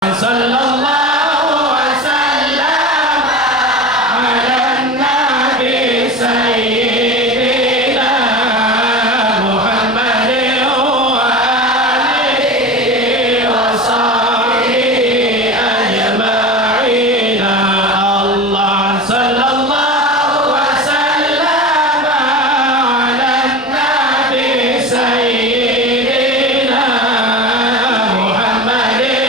Sallallahu wasallam ala nabi sayyidina Muhammadin wa alihi wa sahbihi ajma'in. Allah sallallahu wasallam ala nabi sayyidina Muhammadin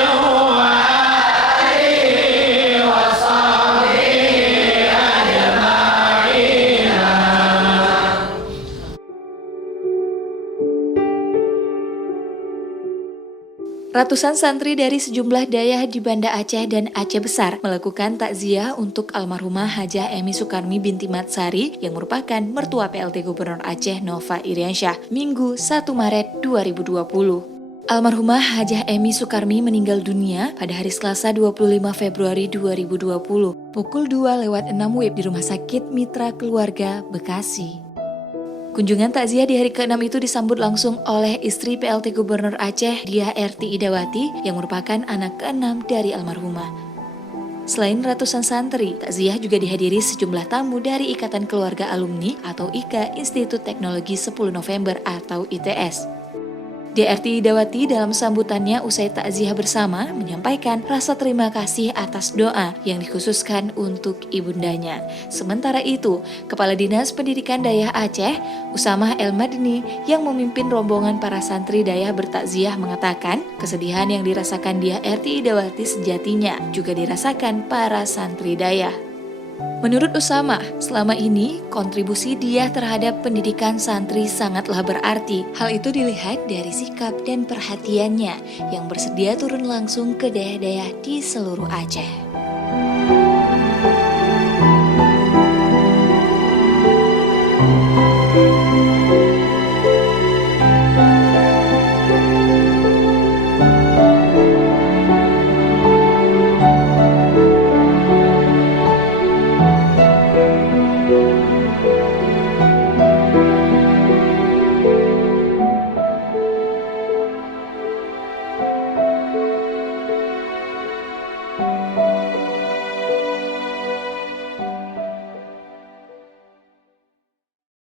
Ratusan santri dari sejumlah daerah di Banda Aceh dan Aceh Besar melakukan takziah untuk almarhumah Hajah Emi Sukarmi binti Matsari yang merupakan mertua PLT Gubernur Aceh Nova Iriansyah Minggu 1 Maret 2020. Almarhumah Hajah Emi Sukarmi meninggal dunia pada hari Selasa 25 Februari 2020 pukul 2:06 WIB di Rumah Sakit Mitra Keluarga, Bekasi. Kunjungan takziah di hari ke-6 itu disambut langsung oleh istri PLT Gubernur Aceh, Diah Erti Idawati, yang merupakan anak ke-6 dari almarhumah. Selain ratusan santri, takziah juga dihadiri sejumlah tamu dari Ikatan Keluarga Alumni atau IKA Institut Teknologi 10 November atau ITS. DRT Idawati dalam sambutannya usai takziah bersama menyampaikan rasa terima kasih atas doa yang dikhususkan untuk ibundanya. Sementara itu, Kepala Dinas Pendidikan Dayah Aceh, Usamah El Madni, yang memimpin rombongan para santri Dayah bertakziah mengatakan kesedihan yang dirasakan DRT Idawati sejatinya juga dirasakan para santri Dayah. Menurut Usamah, selama ini kontribusi dia terhadap pendidikan santri sangatlah berarti. Hal itu dilihat dari sikap dan perhatiannya yang bersedia turun langsung ke daerah-daerah di seluruh Aceh.